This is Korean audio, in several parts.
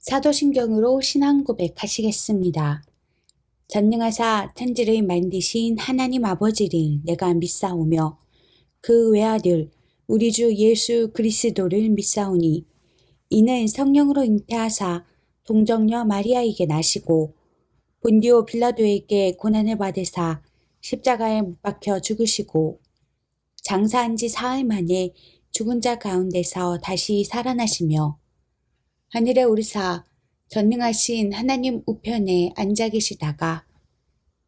사도신경으로 신앙 고백하시겠습니다. 전능하사 천지를 만드신 하나님 아버지를 내가 믿사오며 그 외아들 우리 주 예수 그리스도를 믿사오니 이는 성령으로 잉태하사 동정녀 마리아에게 나시고 본디오 빌라도에게 고난을 받으사 십자가에 못 박혀 죽으시고 장사한 지 사흘 만에 죽은 자 가운데서 다시 살아나시며 하늘에 오르사 전능하신 하나님 우편에 앉아 계시다가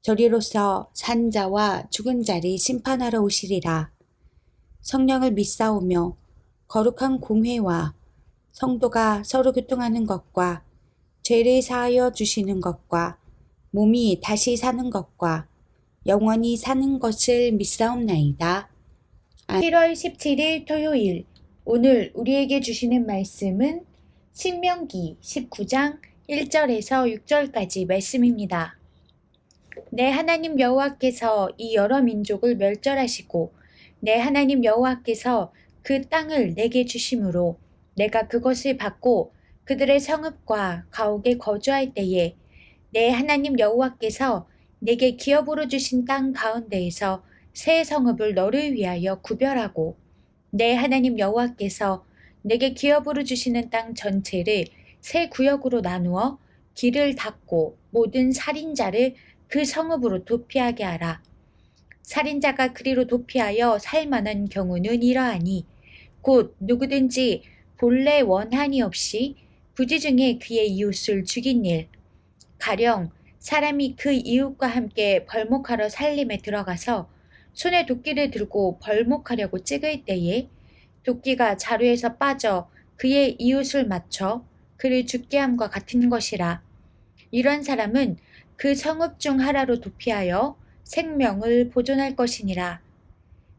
저리로서 산 자와 죽은 자를 심판하러 오시리라. 성령을 믿사오며 거룩한 공회와 성도가 서로 교통하는 것과 죄를 사하여 주시는 것과 몸이 다시 사는 것과 영원히 사는 것을 믿사옵나이다. 7월 17일 토요일, 오늘 우리에게 주시는 말씀은 신명기 19장 1절에서 6절까지 말씀입니다. 내 하나님 여호와께서 이 여러 민족을 멸절하시고 내 하나님 여호와께서 그 땅을 내게 주심으로 내가 그것을 받고 그들의 성읍과 가옥에 거주할 때에 내 하나님 여호와께서 내게 기업으로 주신 땅 가운데에서 새 성읍을 너를 위하여 구별하고 내 하나님 여호와께서 내게 기업으로 주시는 땅 전체를 새 구역으로 나누어 길을 닫고 모든 살인자를 그 성읍으로 도피하게 하라. 살인자가 그리로 도피하여 살 만한 경우는 이러하니 곧 누구든지 본래 원한이 없이 부지 중에 그의 이웃을 죽인 일, 가령 사람이 그 이웃과 함께 벌목하러 살림에 들어가서 손에 도끼를 들고 벌목하려고 찍을 때에 도끼가 자루에서 빠져 그의 이웃을 맞춰 그를 죽게 함과 같은 것이라. 이런 사람은 그 성읍 중 하나로 도피하여 생명을 보존할 것이니라.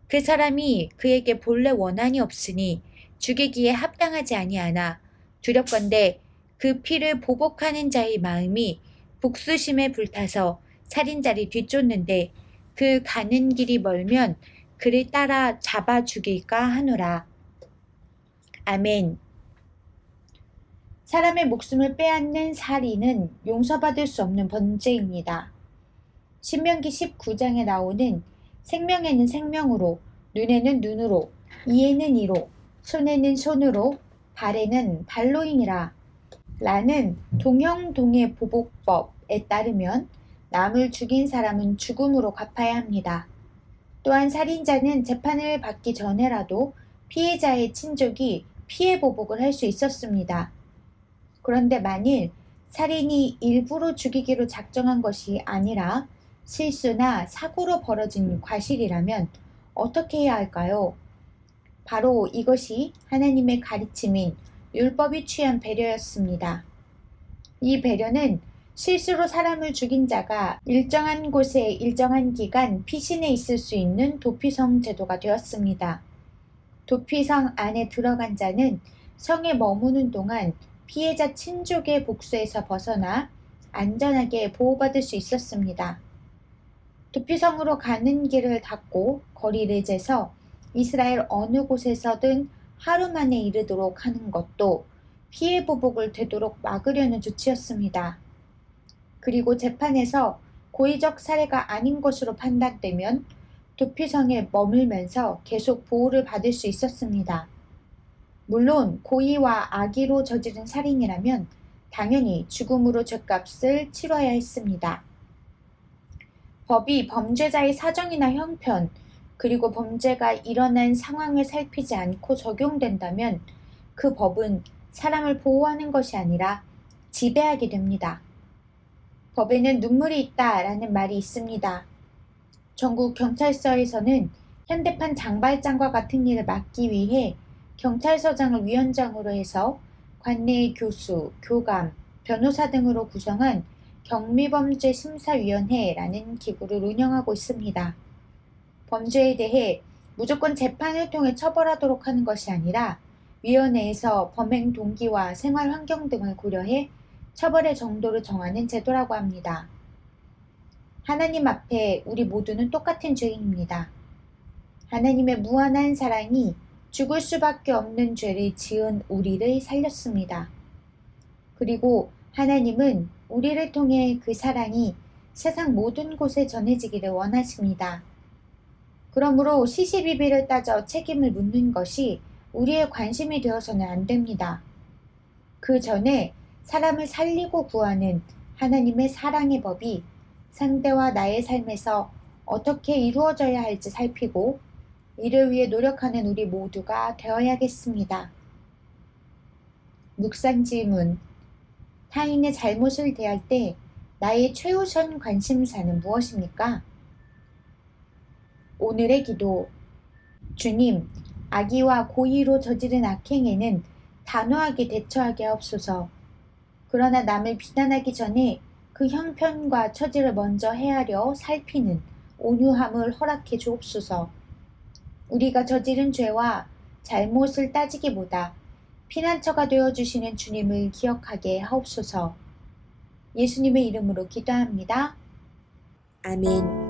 그 사람이 그에게 본래 원한이 없으니 죽이기에 합당하지 아니하나 두렵건대 그 피를 보복하는 자의 마음이 복수심에 불타서 살인자를 뒤쫓는데 그 가는 길이 멀면 그를 따라 잡아 죽일까 하노라. 아멘. 사람의 목숨을 빼앗는 살인은 용서받을 수 없는 번제입니다. 신명기 19장에 나오는 생명에는 생명으로, 눈에는 눈으로, 이에는 이로, 손에는 손으로, 발에는 발로이니라. 라는 동형동의 보복법에 따르면 남을 죽인 사람은 죽음으로 갚아야 합니다. 또한 살인자는 재판을 받기 전에라도 피해자의 친족이 피해 보복을 할 수 있었습니다. 그런데 만일 살인이 일부러 죽이기로 작정한 것이 아니라 실수나 사고로 벌어진 과실이라면 어떻게 해야 할까요? 바로 이것이 하나님의 가르침인 율법이 취한 배려였습니다. 이 배려는 실수로 사람을 죽인 자가 일정한 곳에 일정한 기간 피신해 있을 수 있는 도피성 제도가 되었습니다. 도피성 안에 들어간 자는 성에 머무는 동안 피해자 친족의 복수에서 벗어나 안전하게 보호받을 수 있었습니다. 도피성으로 가는 길을 닫고 거리를 재서 이스라엘 어느 곳에서든 하루 만에 이르도록 하는 것도 피해 보복을 되도록 막으려는 조치였습니다. 그리고 재판에서 고의적 살해가 아닌 것으로 판단되면 도피성에 머물면서 계속 보호를 받을 수 있었습니다. 물론 고의와 악의로 저지른 살인이라면 당연히 죽음으로 죗값을 치러야 했습니다. 법이 범죄자의 사정이나 형편, 그리고 범죄가 일어난 상황을 살피지 않고 적용된다면 그 법은 사람을 보호하는 것이 아니라 지배하게 됩니다. 법에는 눈물이 있다라는 말이 있습니다. 전국 경찰서에서는 현대판 장발장과 같은 일을 막기 위해 경찰서장을 위원장으로 해서 관내의 교수, 교감, 변호사 등으로 구성한 경미범죄심사위원회라는 기구를 운영하고 있습니다. 범죄에 대해 무조건 재판을 통해 처벌하도록 하는 것이 아니라 위원회에서 범행 동기와 생활 환경 등을 고려해 처벌의 정도를 정하는 제도라고 합니다. 하나님 앞에 우리 모두는 똑같은 죄인입니다. 하나님의 무한한 사랑이 죽을 수밖에 없는 죄를 지은 우리를 살렸습니다. 그리고 하나님은 우리를 통해 그 사랑이 세상 모든 곳에 전해지기를 원하십니다. 그러므로 시시비비를 따져 책임을 묻는 것이 우리의 관심이 되어서는 안 됩니다. 그 전에 사람을 살리고 구하는 하나님의 사랑의 법이 상대와 나의 삶에서 어떻게 이루어져야 할지 살피고 이를 위해 노력하는 우리 모두가 되어야겠습니다. 묵상 질문. 타인의 잘못을 대할 때 나의 최우선 관심사는 무엇입니까? 오늘의 기도. 주님, 악의와 고의로 저지른 악행에는 단호하게 대처하게 하옵소서. 그러나 남을 비난하기 전에 그 형편과 처지를 먼저 헤아려 살피는 온유함을 허락해 주옵소서. 우리가 저지른 죄와 잘못을 따지기보다 피난처가 되어주시는 주님을 기억하게 하옵소서. 예수님의 이름으로 기도합니다. 아멘.